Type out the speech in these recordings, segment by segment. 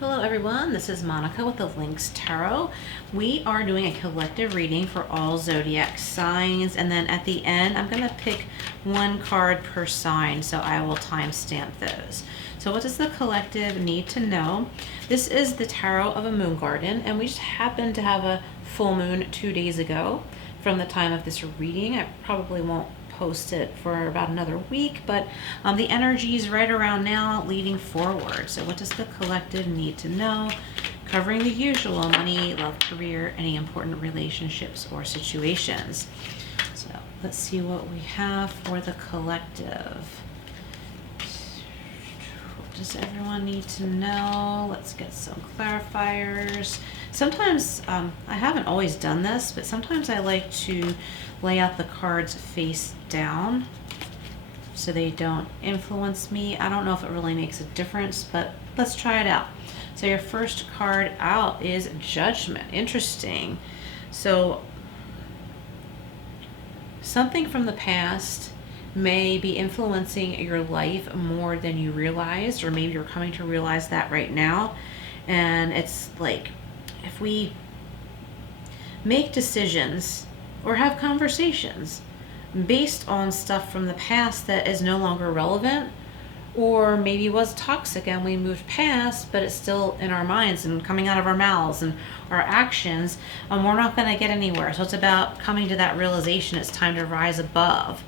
Hello everyone, this is Monica with the Lynx Tarot. We are doing a collective reading for all zodiac signs, and then at the end I'm going to pick one card per sign, so I will timestamp those. So what does the collective need to know? This is the Tarot of a Moon Garden, and we just happened to have a full moon 2 days ago from the time of this reading. I probably won't post it for about another week, but the energy is right around now leading forward. So what does the collective need to know? Covering the usual: money, love, career, any important relationships or situations. So let's see what we have for the collective. What does everyone need to know? Let's get some clarifiers. Sometimes, I haven't always done this, but sometimes I like to lay out the cards face down so they don't influence me. I don't know if it really makes a difference, but let's try it out. So your first card out is Judgment. Interesting. So something from the past may be influencing your life more than you realized, or maybe you're coming to realize that right now. And it's like, if we make decisions or have conversations based on stuff from the past that is no longer relevant, or maybe was toxic and we moved past, but it's still in our minds and coming out of our mouths and our actions, we're not going to get anywhere. So it's about coming to that realization it's time to rise above.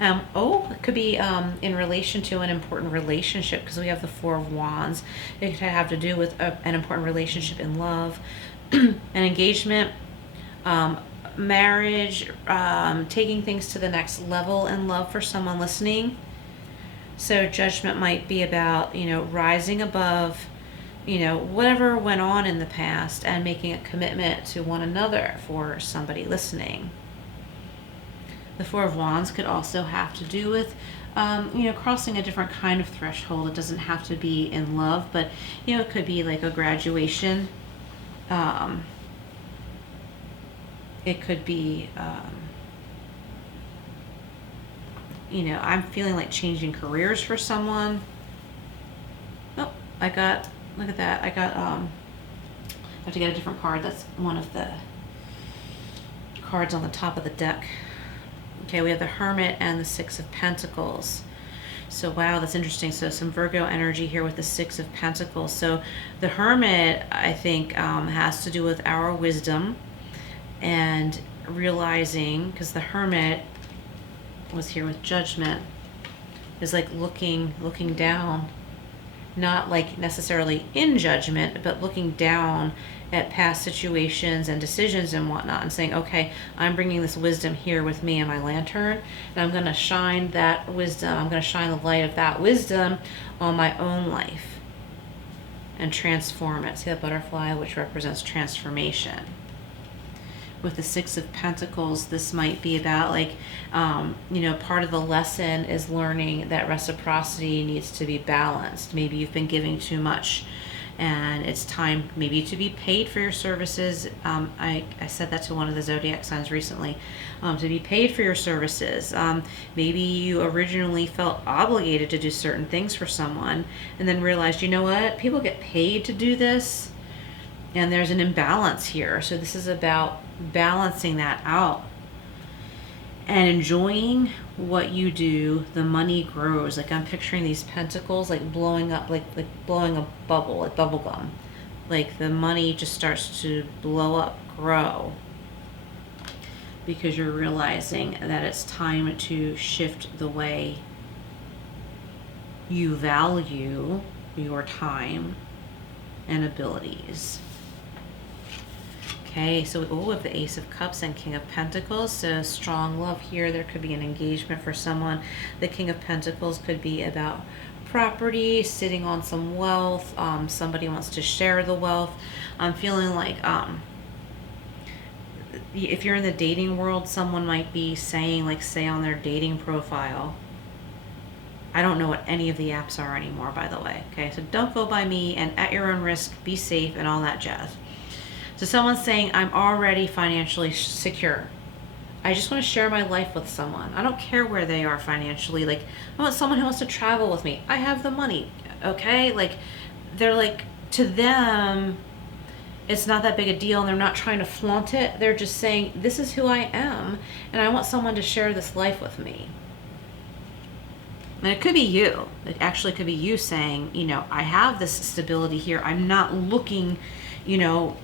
It could be in relation to an important relationship, because we have the Four of Wands. It could have to do with an important relationship in love, an engagement, marriage, taking things to the next level in love for someone listening. So Judgment might be about, rising above, whatever went on in the past and making a commitment to one another for somebody listening. The Four of Wands could also have to do with, crossing a different kind of threshold. It doesn't have to be in love, but, it could be like a graduation. It could be, I'm feeling like changing careers for someone. Oh, look at that. I have to get a different card. That's one of the cards on the top of the deck. Okay, we have the Hermit and the Six of Pentacles. So wow, that's interesting. So some Virgo energy here with the Six of Pentacles. So the Hermit, I think, has to do with our wisdom and realizing, because the Hermit was here with Judgment, is like looking down, not like necessarily in judgment, but looking down at past situations and decisions and whatnot, and saying, okay, I'm bringing this wisdom here with me in my lantern, and I'm going to shine that wisdom, I'm going to shine the light of that wisdom on my own life and transform it. See that butterfly, which represents transformation. With the Six of Pentacles, this might be about part of the lesson is learning that reciprocity needs to be balanced. Maybe you've been giving too much and it's time maybe to be paid for your services. I said that to one of the zodiac signs recently, to be paid for your services. Maybe you originally felt obligated to do certain things for someone and then realized, you know what, people get paid to do this, and there's an imbalance here. So this is about balancing that out and enjoying what you do. The money grows. Like, I'm picturing these pentacles like blowing up, like blowing a bubble, like bubble gum. Like the money just starts to blow up, grow, because you're realizing that it's time to shift the way you value your time and abilities. Okay, so we have the Ace of Cups and King of Pentacles. So strong love here. There could be an engagement for someone. The King of Pentacles could be about property, sitting on some wealth. Somebody wants to share the wealth. I'm feeling like if you're in the dating world, someone might be saying, like, say on their dating profile, I don't know what any of the apps are anymore, by the way. Okay, so don't go by me, and at your own risk, be safe, and all that jazz. So someone's saying, I'm already financially secure. I just want to share my life with someone. I don't care where they are financially. Like, I want someone who wants to travel with me. I have the money, okay? Like, they're like to them, it's not that big a deal, and they're not trying to flaunt it. They're just saying, this is who I am, and I want someone to share this life with me. And it could be you. It actually could be you saying, you know, I have this stability here. I'm not looking, you know,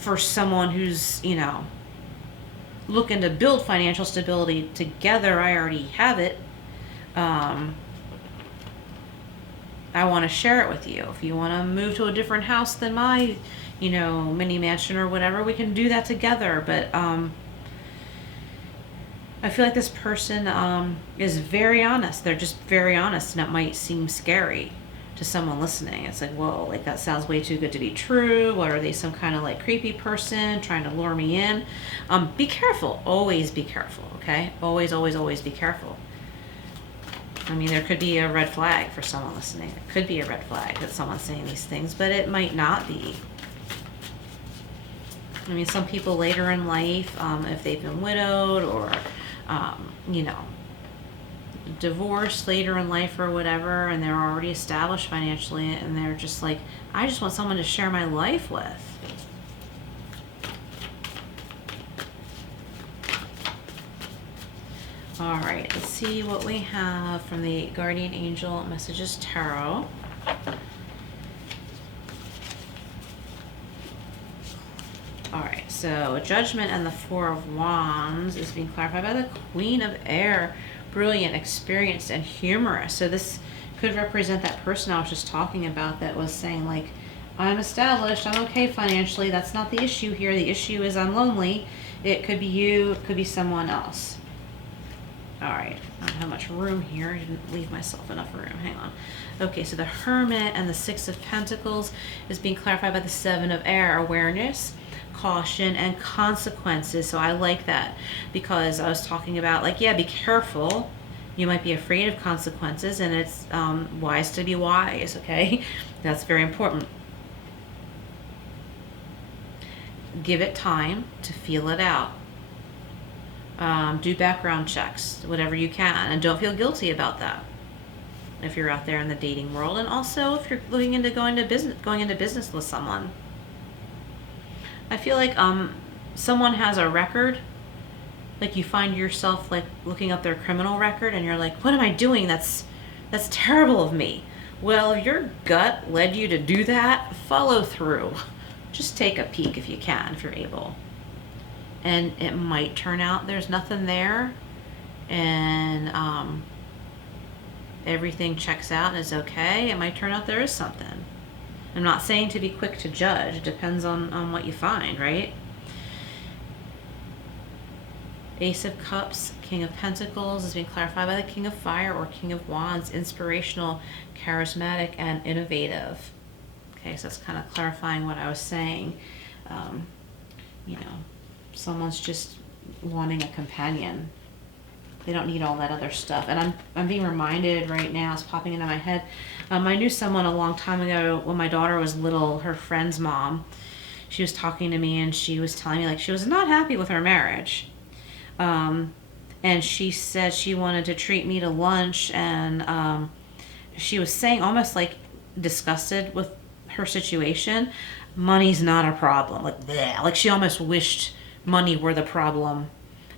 for someone who's, you know, looking to build financial stability together. I already have it. I want to share it with you. If you want to move to a different house than my, you know, mini mansion or whatever, we can do that together. But I feel like this person is very honest. They're just very honest, and it might seem scary to someone listening. It's like, whoa, like that sounds way too good to be true. What, are they some kind of like creepy person trying to lure me in? Be careful. Always be careful, okay? Always, always, always be careful. I mean, there could be a red flag for someone listening. It could be a red flag that someone's saying these things, but it might not be. I mean, some people later in life, if they've been widowed or, you know, divorced later in life or whatever, and they're already established financially, and they're just like, I just want someone to share my life with. All right, let's see what we have from the Guardian Angel Messages Tarot. All right, so Judgment and the Four of Wands is being clarified by the Queen of Air. Brilliant, experienced, and humorous. So this could represent that person I was just talking about that was saying, like, I'm established, I'm okay financially, that's not the issue here. The issue is I'm lonely. It could be you, it could be someone else. All right, I don't have much room here. I didn't leave myself enough room. Hang on. Okay, so the Hermit and the Six of Pentacles is being clarified by the Seven of Air. Awareness, caution, and consequences. So I like that, because I was talking about, like, yeah, be careful. You might be afraid of consequences, and it's wise to be wise, okay? That's very important. Give it time to feel it out. Do background checks, whatever you can, and don't feel guilty about that if you're out there in the dating world, and also if you're looking into going into business with someone. I feel like someone has a record, like you find yourself like looking up their criminal record, and you're like, what am I doing? That's terrible of me. Well, if your gut led you to do that, follow through. Just take a peek if you can, if you're able. And it might turn out there's nothing there, and everything checks out and is okay. It might turn out there is something. I'm not saying to be quick to judge. It depends on what you find, right? Ace of Cups, King of Pentacles is being clarified by the King of Fire or King of Wands. Inspirational, charismatic, and innovative. Okay, so that's kind of clarifying what I was saying. You know, someone's just wanting a companion. They don't need all that other stuff. And I'm being reminded right now, it's popping into my head. I knew someone a long time ago when my daughter was little, her friend's mom. She was talking to me, and she was telling me, like, she was not happy with her marriage. And she said she wanted to treat me to lunch, and she was saying, almost like disgusted with her situation, money's not a problem. Like, bleh. Like she almost wished money were the problem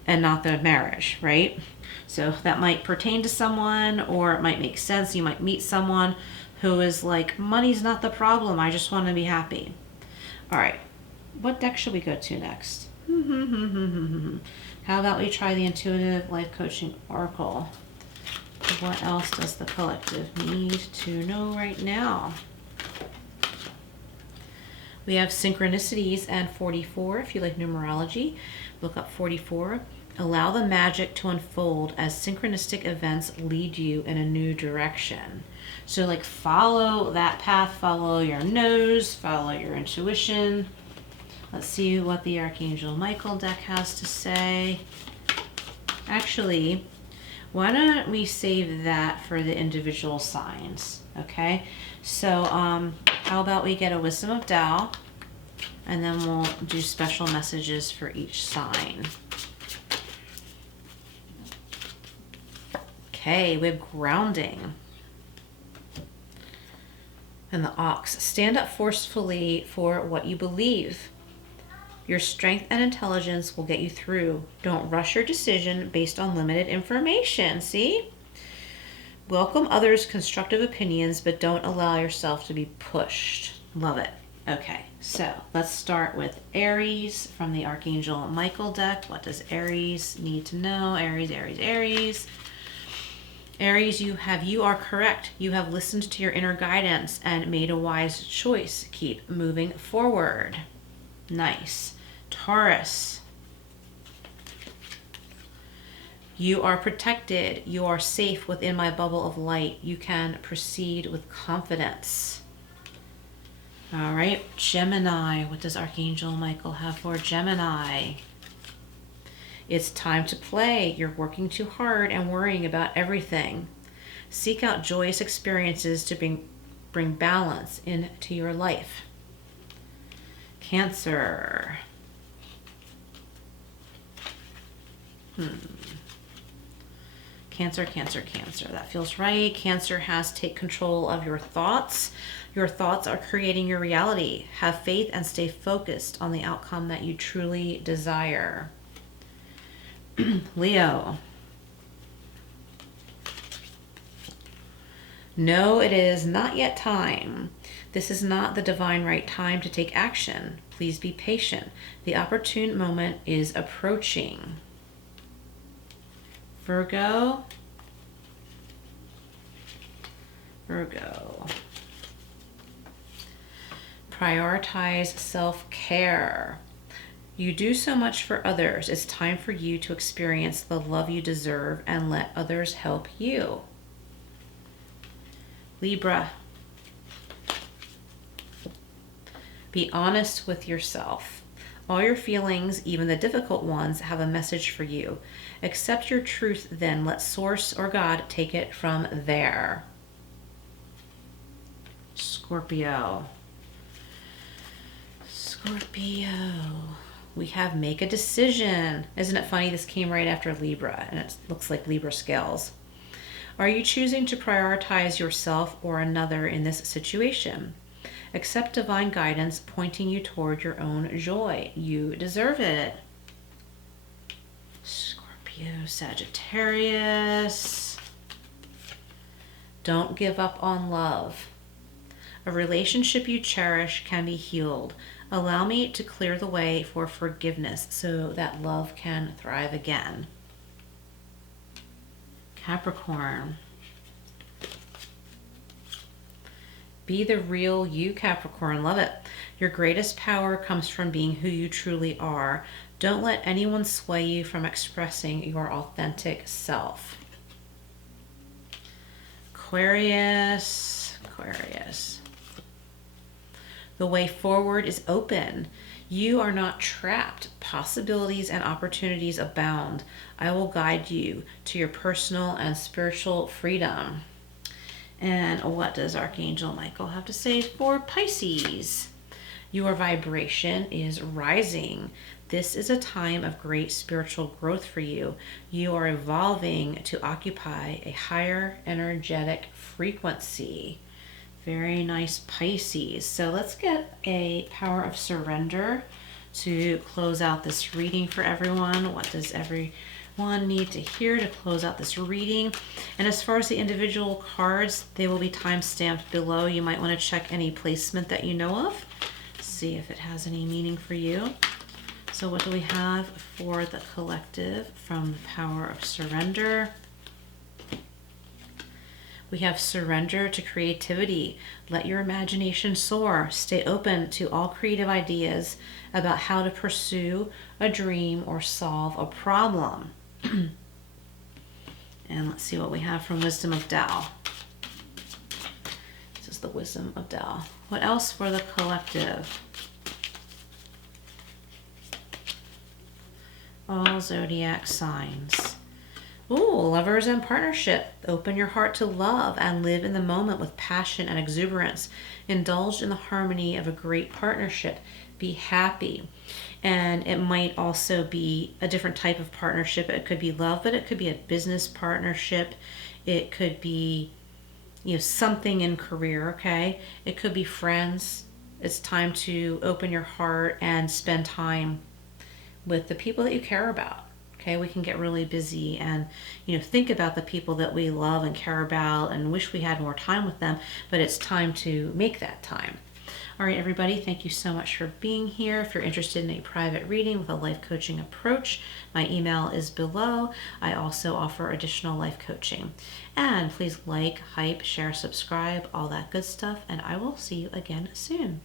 and not the marriage, right? So that might pertain to someone, or it might make sense. You might meet someone who is like, money's not the problem, I just want to be happy. All right, what deck should we go to next? How about we try the Intuitive Life Coaching Oracle? What else does the collective need to know right now? We have synchronicities and 44. If you like numerology, look up 44. Allow the magic to unfold as synchronistic events lead you in a new direction. So like follow that path, follow your nose, follow your intuition. Let's see what the Archangel Michael deck has to say. Actually, why don't we save that for the individual signs, okay? So how about we get a Wisdom of Tao, and then we'll do special messages for each sign. Okay, we have grounding. And the ox, stand up forcefully for what you believe. Your strength and intelligence will get you through. Don't rush your decision based on limited information. See? Welcome others' constructive opinions, but don't allow yourself to be pushed. Love it. Okay, so let's start with Aries from the Archangel Michael deck. What does Aries need to know? Aries, Aries, Aries. Aries, you are correct. You have listened to your inner guidance and made a wise choice. Keep moving forward. Nice. Taurus. You are protected. You are safe within my bubble of light. You can proceed with confidence. All right, Gemini. What does Archangel Michael have for Gemini? It's time to play. You're working too hard and worrying about everything. Seek out joyous experiences to bring balance into your life. Cancer. Cancer, Cancer, Cancer. That feels right. Cancer has take control of your thoughts. Your thoughts are creating your reality. Have faith and stay focused on the outcome that you truly desire. Leo. No, it is not yet time. This is not the divine right time to take action. Please be patient. The opportune moment is approaching. Virgo. Virgo. Prioritize self-care. You do so much for others. It's time for you to experience the love you deserve and let others help you. Libra. Be honest with yourself. All your feelings, even the difficult ones, have a message for you. Accept your truth, then let Source or God take it from there. Scorpio. Scorpio. We have make a decision. Isn't it funny? This came right after Libra, and it looks like Libra scales. Are you choosing to prioritize yourself or another in this situation? Accept divine guidance pointing you toward your own joy. You deserve it. Scorpio, Sagittarius. Don't give up on love. A relationship you cherish can be healed. Allow me to clear the way for forgiveness so that love can thrive again. Capricorn. Be the real you, Capricorn. Love it. Your greatest power comes from being who you truly are. Don't let anyone sway you from expressing your authentic self. Aquarius. Aquarius. The way forward is open. You are not trapped. Possibilities and opportunities abound. I will guide you to your personal and spiritual freedom. And what does Archangel Michael have to say for Pisces? Your vibration is rising. This is a time of great spiritual growth for you. You are evolving to occupy a higher energetic frequency. Very nice, Pisces. So let's get a power of surrender to close out this reading for everyone. What does everyone need to hear to close out this reading? And as far as the individual cards, they will be time-stamped below. You might want to check any placement that you know of. See if it has any meaning for you. So what do we have for the collective from the power of surrender? We have surrender to creativity. Let your imagination soar. Stay open to all creative ideas about how to pursue a dream or solve a problem. And let's see what we have from Wisdom of Tao. This is the Wisdom of Tao. What else for the collective? All zodiac signs. Ooh, lovers and partnership. Open your heart to love and live in the moment with passion and exuberance. Indulge in the harmony of a great partnership. Be happy. And it might also be a different type of partnership. It could be love, but it could be a business partnership. It could be something in career, okay? It could be friends. It's time to open your heart and spend time with the people that you care about. Okay, we can get really busy and, think about the people that we love and care about and wish we had more time with them, but it's time to make that time. All right, everybody, thank you so much for being here. If you're interested in a private reading with a life coaching approach, my email is below. I also offer additional life coaching. And please like, hype, share, subscribe, all that good stuff, and I will see you again soon.